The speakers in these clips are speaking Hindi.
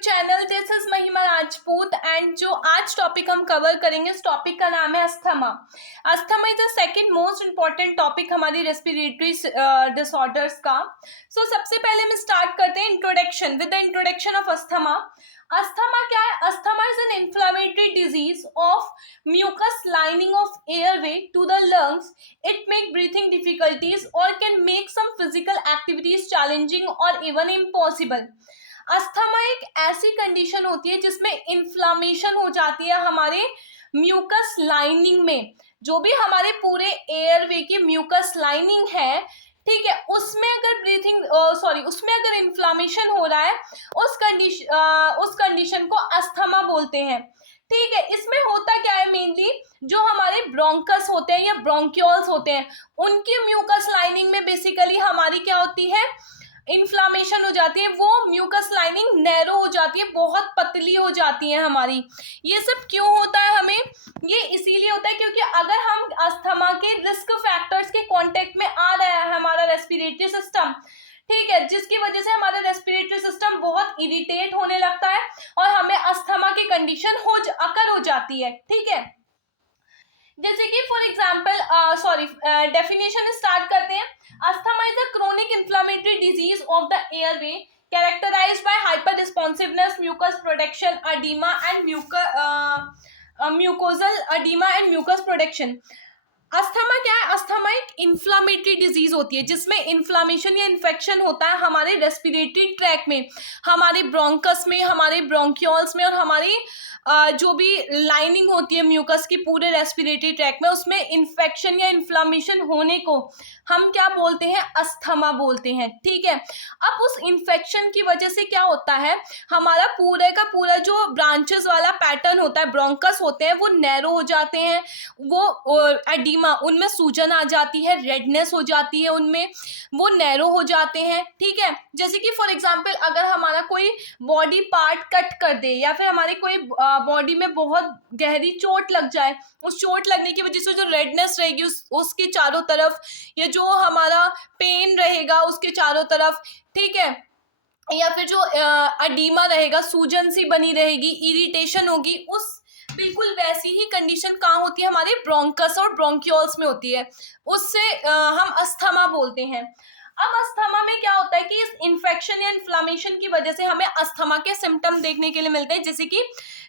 चैनल। दिस इज महिमा राजपूत एंड जो आज टॉपिक हम कवर करेंगे उस टॉपिक का नाम है asthma. Asthma is the second most important topic हमारी रेस्पिरेटरी डिसऑर्डर्स का। सबसे पहले हम स्टार्ट करते हैं introduction with the introduction of asthma. Asthma क्या है? Asthma is an inflammatory disease of mucus lining of airway to the lungs. It make breathing difficulties or can make some physical activities challenging or even impossible. Asthma एक ऐसी कंडीशन होती है जिसमें इन्फ्लामेशन हो जाती है हमारे म्यूकस लाइनिंग में। जो भी हमारे पूरे एयरवे की म्यूकस लाइनिंग है, ठीक है, उसमें अगर उसमें अगर इन्फ्लामेशन हो रहा है उस कंडीशन को अस्थमा बोलते हैं। ठीक है, इसमें होता क्या है? मेनली जो हमारे ब्रोंकस होते हैं या ब्रोंक्यूल्स होते हैं उनकी म्यूकस लाइनिंग में बेसिकली हमारी क्या होती है? इन्फ्लामेशन हो जाती है। वो म्यूकस लाइनिंग नैरो हो जाती है, बहुत पतली हो जाती है हमारी। ये सब क्यों होता है हमें? ये इसीलिए होता है क्योंकि अगर हम अस्थमा के रिस्क फैक्टर्स के कांटेक्ट में आ रहा है हमारा रेस्पिरेटरी सिस्टम, ठीक है, जिसकी वजह से हमारा रेस्पिरेटरी सिस्टम बहुत इरिटेट होने लगता है और हमें अस्थमा की कंडीशन अकर हो जाती है। ठीक है, जैसे कि फॉर एग्जाम्पल डेफिनेशन स्टार्ट करते हैं। Asthma is a chronic inflammatory disease of the airway characterized by hyperresponsiveness, mucus production, edema and mucosal edema and mucus production. Asthma क्या है? अस्थमा एक इन्फ्लामेटरी डिजीज होती है जिसमें इन्फ्लामेशन या इन्फेक्शन होता है हमारे रेस्पिरेटरी ट्रैक में, हमारे ब्रोंकस में, हमारे ब्रोंक्यूल्स में और हमारी जो भी लाइनिंग होती है म्यूकस की पूरे रेस्पिरेटरी ट्रैक में, उसमें इन्फेक्शन या इन्फ्लामेशन होने को हम क्या बोलते हैं? अस्थमा बोलते हैं। ठीक है, अब उस इन्फेक्शन की वजह से क्या होता है? हमारा पूरे का पूरा जो ब्रांचेस वाला पैटर्न होता है, ब्रोंकस होते हैं, वो नैरो हो जाते हैं, वो एडिमा, उनमें सूजन आ जाती है, रेडनेस हो जाती है उनमें, वो नैरो हो जाते हैं। ठीक है, जैसे कि फॉर एग्जांपल अगर हमारा कोई बॉडी पार्ट कट कर दे या फिर हमारे कोई बॉडी में बहुत गहरी चोट लग जाए, उस चोट लगने की वजह से जो रेडनेस रहेगी उसके चारों तरफ, या जो हमारा पेन रहेगा उसके चारों तरफ, ठीक है, या फिर जो एडिमा रहेगा, सूजन सी बनी रहेगी, इरिटेशन होगी, उस बिल्कुल वैसी ही कंडीशन कहाँ होती है? हमारे ब्रोंकस और ब्रोंक्यूल्स में होती है। उससे हम अस्थमा बोलते हैं। अब अस्थमा में क्या होता है कि इस इन्फेक्शन या इन्फ्लामेशन की वजह से हमें अस्थमा के सिम्टम देखने के लिए मिलते हैं, जैसे कि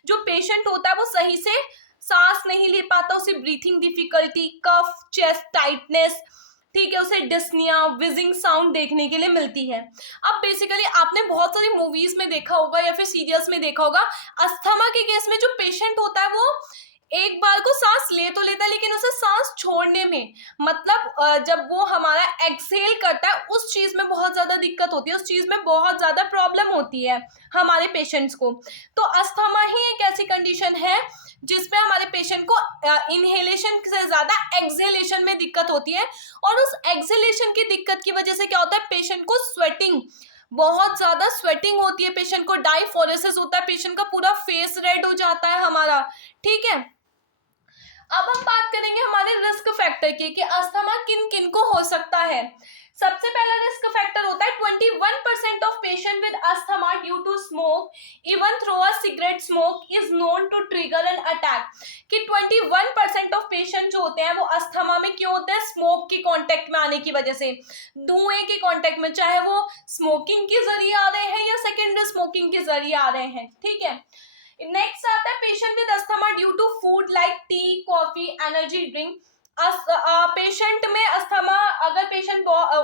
जो पेशेंट होता है वो सही से सांस नहीं ले पाता, उसे ब्रीथिंग डिफिकल्टी, कफ, चेस्ट टाइटनेस, ठीक है, उसे डिस्निया, विजिंग साउंड देखने के लिए मिलती है। अब बेसिकली आपने बहुत सारी मूवीज में देखा होगा या फिर सीरियल्स में देखा होगा, अस्थमा के केस में जो पेशेंट होता है वो एक बार को सांस ले तो लेता है लेकिन उसे सांस छोड़ने में, मतलब जब वो हमारा एक्सहेल करता है उस चीज में बहुत ज्यादा दिक्कत होती है, उस चीज में बहुत ज्यादा प्रॉब्लम होती है हमारे पेशेंट्स को। तो अस्थमा ही एक ऐसी कंडीशन है जिसमें हमारे पेशेंट को इनहेलेशन से ज्यादा एक्सहेलेशन में दिक्कत होती है, और उस एक्सहेलेशन की दिक्कत की वजह से क्या होता है? पेशेंट को स्वेटिंग, बहुत ज्यादा स्वेटिंग होती है, पेशेंट को डाइफोरेसिस होता है, पेशेंट का पूरा फेस रेड हो जाता है हमारा। ठीक है, अब हम बात करेंगे हमारे रिस्क फैक्टर की कि अस्थमा किन किन को हो सकता है। सबसे पहला रिस्क फैक्टर होता है 21% of patient with asthma due to smoke even through a cigarette smoke is known to trigger an attack. कि 21% ऑफ पेशेंट जो होते हैं वो अस्थमा में क्यों होते हैं? स्मोक के कांटेक्ट में आने की वजह से, धुएं के कांटेक्ट में, चाहे वो स्मोकिंग के जरिए आ रहे हैं या सेकेंडरी स्मोकिंग के जरिए आ रहे हैं। ठीक है, नेक्स्ट आता है patient with asthma due to food like tea, coffee, energy drink. Patient में अस्थमा, अगर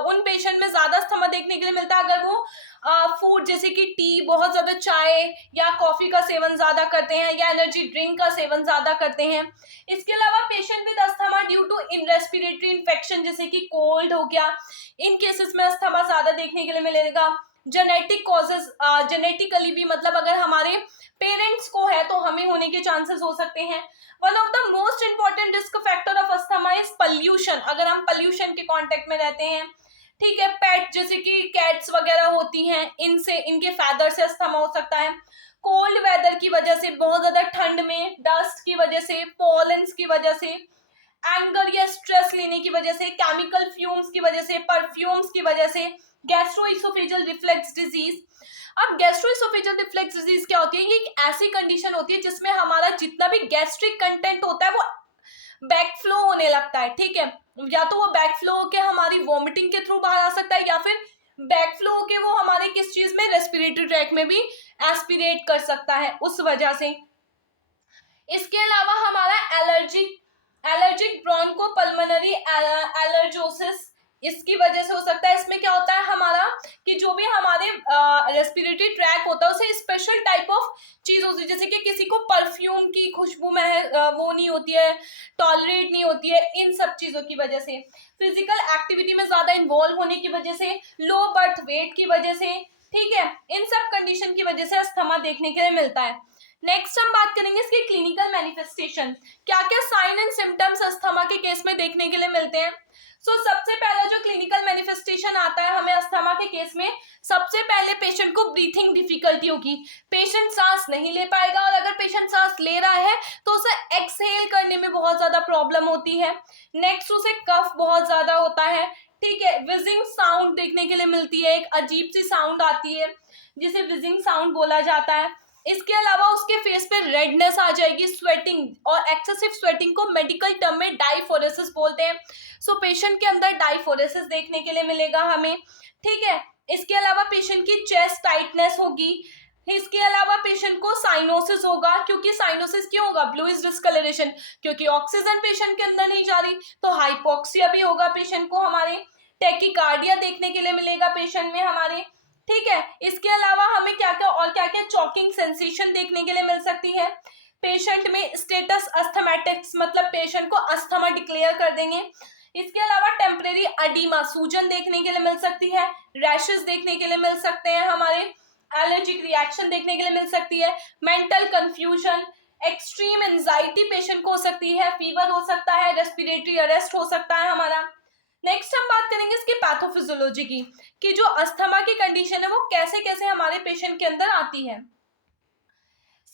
उन पेशेंट में ज्यादा अस्थमा देखने के लिए मिलता है अगर वो फूड जैसे कि टी, बहुत ज्यादा चाय या कॉफी का सेवन ज्यादा करते हैं या एनर्जी ड्रिंक का सेवन ज्यादा करते हैं। इसके अलावा patient with asthma due to in respiratory infection जैसे कि कोल्ड हो गया, इन केसेस में अस्थमा ज्यादा देखने के लिए मिलेगा। जेनेटिक कॉजेज, जेनेटिकली भी, मतलब अगर हमारे पेरेंट्स को है तो हमें होने के चांसेस हो सकते हैं। One of the most important risk factor of asthma is pollution. अगर हम पॉल्यूशन के कांटेक्ट में रहते हैं, ठीक है, पेट जैसे कि कैट्स वगैरह होती हैं, इनसे, इनके फैदर से अस्थमा हो सकता है। कोल्ड वेदर की वजह से, बहुत ज्यादा ठंड में, डस्ट की वजह से, पॉलेंस की वजह से, एंगर या स्ट्रेस लेने की वजह से, केमिकल फ्यूम्स की वजह से, परफ्यूम्स की वजह से, गैस्ट्रोइसोफेजियल रिफ्लेक्स डिजीज। अब गैस्ट्रोइसोफेजियल रिफ्लक्स डिजीज क्या होती है? ये एक ऐसी कंडीशन होती है जिसमें हमारा जितना भी गैस्ट्रिक कंटेंट होता है वो बैकफ्लो होने लगता है, ठीक है। या तो वो बैकफ्लो होके हमारी वॉमिटिंग के थ्रू बाहर आ सकता है, या फिर बैकफ्लो होके वो हमारे किस चीज में, रेस्पिरेटरी ट्रैक में भी एस्पिरेट कर सकता है उस वजह से। इसके अलावा हमारा एलर्जिक ब्रोंकोपल्मोनरी एलर्जोसिस, इसकी वजह से हो सकता है। इसमें क्या होता है हमारा कि जो भी हमारे रेस्पिरेटरी ट्रैक होता है उसे स्पेशल टाइप ऑफ चीज होती है, जैसे कि किसी को परफ्यूम की खुशबू में वो नहीं होती है, टॉलरेट नहीं होती है, इन सब चीजों की वजह से। फिजिकल एक्टिविटी में ज्यादा इन्वॉल्व होने की वजह से, लो बर्थ वेट की वजह से, ठीक है, इन सब कंडीशन की वजह से अस्थमा देखने के लिए मिलता है। नेक्स्ट हम बात करेंगे इसके क्लिनिकल मैनिफेस्टेशन, क्या क्या साइन एंड सिम्टम्स अस्थमा के केस में देखने के लिए मिलते हैं। सबसे पहला जो क्लिनिकल मैनिफेस्टेशन आता है हमें अस्थमा के केस में, सबसे पहले पेशेंट को ब्रीथिंग डिफिकल्टी होगी, पेशेंट सांस नहीं ले पाएगा, और अगर पेशेंट सांस ले रहा है तो उसे एक्सहेल करने में बहुत ज्यादा प्रॉब्लम होती है। नेक्स्ट उसे कफ बहुत ज्यादा होता है, ठीक है। विजिंग साउंड देखने के लिए मिलती है, एक अजीब सी साउंड आती है जिसे विजिंग साउंड बोला जाता है। इसके अलावा उसके फेस पे रेडनेस आ जाएगी, स्वेटिंग, और एक्सेसिव स्वेटिंग को मेडिकल टर्म में डाइफोरेसिस बोलते हैं। पेशेंट के अंदर डाइफोरेसिस देखने के लिए मिलेगा हमें, ठीक है। इसके अलावा पेशेंट की चेस्ट टाइटनेस होगी। इसके अलावा पेशेंट को साइनोसिस होगा, क्योंकि साइनोसिस क्यों होगा? ब्लूइश डिस्कलरेशन, क्योंकि ऑक्सीजन पेशेंट के अंदर नहीं जा रही, तो हाइपोक्सिया भी होगा पेशेंट को हमारे। टेकिकार्डिया देखने के लिए मिलेगा पेशेंट में हमारे, ठीक है। इसके अलावा हमें क्या क्या चॉकिंग सेंसेशन देखने के लिए मिल सकती है। पेशेंट में स्टेटस अस्थमैटिक्स, मतलब पेशेंट को अस्थमा डिक्लेयर कर देंगे। इसके अलावा टेम्परेरी अडीमा, सूजन देखने के लिए मिल सकती है, रैशेस देखने के लिए मिल सकते हैं हमारे, एलर्जिक रिएक्शन देखने के लिए मिल सकती है, mental confusion, extreme anxiety patient को हो सकती है, फीवर हो सकता है, रेस्पिरेटरी अरेस्ट हो सकता है हमारा। नेक्स्ट हम बात करेंगे इसकी पैथोफिजियोलॉजी की, कि जो अस्थमा की कंडीशन है वो कैसे कैसे हमारे पेशेंट के अंदर आती है।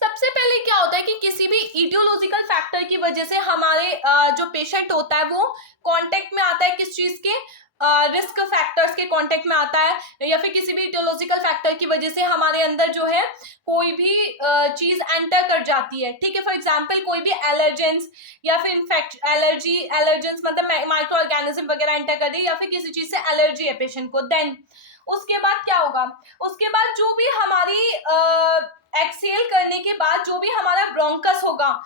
सबसे पहले क्या होता है कि किसी भी इडियोलॉजिकल फैक्टर की वजह से हमारे जो पेशेंट होता है वो कांटेक्ट में आता है, किस चीज के, रिस्क फैक्टर्स के कांटेक्ट में आता है, या फिर किसी भी इडियोलॉजिकल फैक्टर की वजह से हमारे अंदर जो है कोई भी चीज एंटर कर जाती है, ठीक है। फॉर एग्जांपल कोई भी एलर्जेंस या फिर एलर्जेंस मतलब माइक्रो ऑर्गेनिज्म वगैरह एंटर कर दी, या फिर किसी चीज से एलर्जी है पेशेंट को, देन उसके बाद क्या होगा, उसके बाद जो भी हमारी एक्सहेल करने के बाद जो भी हमारा ब्रोंकस होगा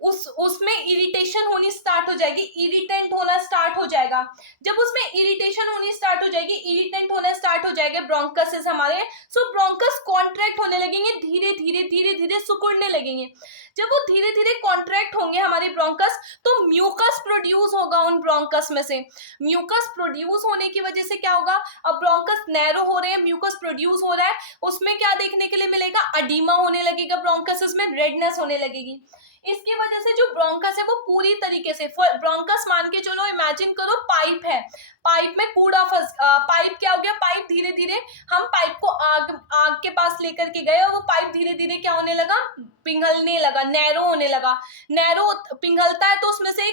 उसमें इरिटेशन होनी स्टार्ट हो जाएगी, इरिटेंट होना स्टार्ट हो जाएगा। जब उसमें इरिटेशन होनी स्टार्ट हो जाएगी, इरिटेंट होना स्टार्ट हो जाएगा ब्रोंकस हमारे, ब्रोंकस कॉन्ट्रैक्ट होने लगेंगे, धीरे धीरे धीरे धीरे सिकुड़ने लगेंगे। जब वो धीरे धीरे कॉन्ट्रैक्ट होंगे हमारे ब्रोंकस, तो म्यूकस प्रोड्यूस होगा उन ब्रोंकस में से। म्यूकस प्रोड्यूस होने की वजह से क्या होगा, अब ब्रोंकस नैरो हो रहे हैं, म्यूकस प्रोड्यूस हो रहा है, उसमें क्या देखने के लिए मिलेगा, अडीमा होने लगेगा ब्रोंकस में, रेडनेस होने लगेगी। इसकी वजह से जो ब्रोंकस है वो पूरी तरीके से, ब्रोंकस मान के चलो, इमेजिन करो पाइप है, पाइप में कूड़ा पाइप क्या हो गया, पाइप धीरे धीरे, हम पाइप को आग के पास लेकर के गए और वो पाइप धीरे धीरे क्या होने लगा, पिघलने लगा, नैरो होने लगा। नैरो पिघलता है तो उसमें से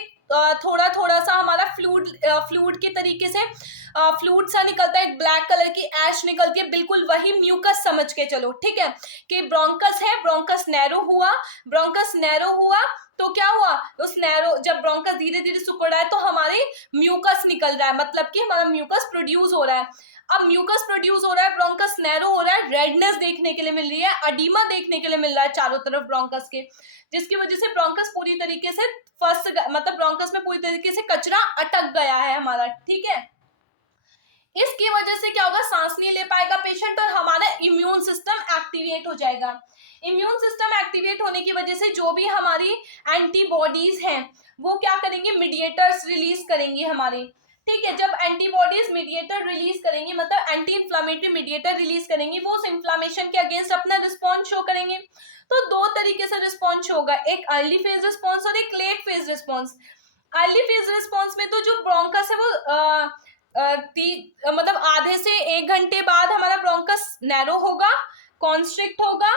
थोड़ा थोड़ा सा हमारा फ्लूइड के तरीके से फ्लूइड सा निकलता है, ब्लैक कलर की ऐश निकलती है, बिल्कुल वही म्यूकस समझ के चलो, ठीक है। कि ब्रोंकस है, ब्रोंकस नैरो हुआ तो क्या हुआ, उस नैरो, जब ब्रोंकस धीरे धीरे सिकुड़ रहा है तो हमारे म्यूकस निकल रहा है, मतलब कि हमारा म्यूकस प्रोड्यूस हो रहा है। अब म्यूकस प्रोड्यूस हो रहा है, ब्रोंकस नैरो हो रहा है, रेडनेस देखने के लिए मिल रही है, अडीमा देखने के लिए मिल रहा है चारों तरफ ब्रोंकस के, जिसकी वजह से ब्रोंकस पूरी तरीके से मतलब ब्रोंकस में पूरी तरीके से कचरा अटक गया है हमारा, ठीक है। इसकी वजह से क्या होगा, सांस नहीं ले पाएगा पेशेंट और हमारा इम्यून सिस्टम एक्टिवेट हो जाएगा। इम्यून सिस्टम एक्टिवेट होने की वजह से जो भी हमारी एंटीबॉडीज हैं वो क्या करेंगे, मीडिएटर्स रिलीज करेंगे हमारे, ठीक है। जब एंटीबॉडीज मीडिएटर रिलीज करेंगी, मतलब एंटी इन्फ्लामेटरी मीडिएटर रिलीज करेंगी, वो उस इन्फ्लामेशन के अगेंस्ट अपना रिस्पॉन्स शो करेंगे। तो दो तरीके से रिस्पॉन्स होगा, एक अर्ली फेज रिस्पॉन्स और एक late phase response. Early phase response में तो जो ब्रोंकस है वो मतलब आधे से 1 घंटे बाद हमारा ब्रोंकस नैरो होगा, कॉन्स्ट्रिक्ट होगा,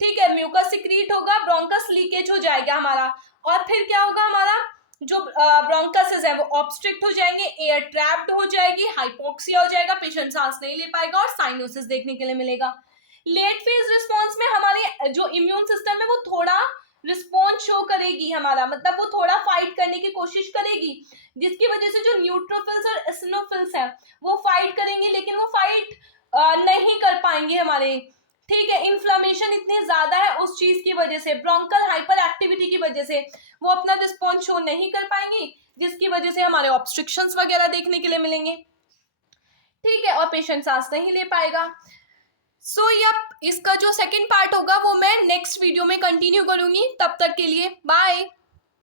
ठीक है, म्यूकस सिक्रीट होगा, ब्रोंकस लीकेज हो जाएगा हमारा, और फिर क्या होगा, हमारा जो ब्रोंकसेस है वो ऑब्स्ट्रिक्ट हो जाएंगे, एयर ट्रैप्ड हो जाएगी, हाइपोक्सिया हो जाएगा, पेशेंट सांस नहीं ले पाएगा और साइनोसिस देखने के लिए मिलेगा। लेट फेज रिस्पॉन्स में हमारे जो इम्यून सिस्टम है वो थोड़ा रिस्पॉन्स शो करेगी हमारा, मतलब वो थोड़ा फाइट करने की कोशिश करेगी, जिसकी वजह से जो न्यूट्रोफिल्स और एसिनोफिल्स हैं वो फाइट करेंगे, लेकिन वो फाइट नहीं कर पाएंगे हमारे, ठीक है। इन्फ्लामेशन इतनी ज्यादा है उस चीज की वजह से, ब्रोंकल हाइपर एक्टिविटी की वजह से वो अपना रिस्पॉन्स शो नहीं कर पाएंगी, जिसकी वजह से हमारे ऑब्स्ट्रिक्शंस वगैरह देखने के लिए मिलेंगे, ठीक है, और पेशेंट सांस नहीं ले पाएगा। सो यप, इसका जो सेकंड पार्ट होगा वो मैं नेक्स्ट वीडियो में कंटिन्यू करूंगी। तब तक के लिए बाय।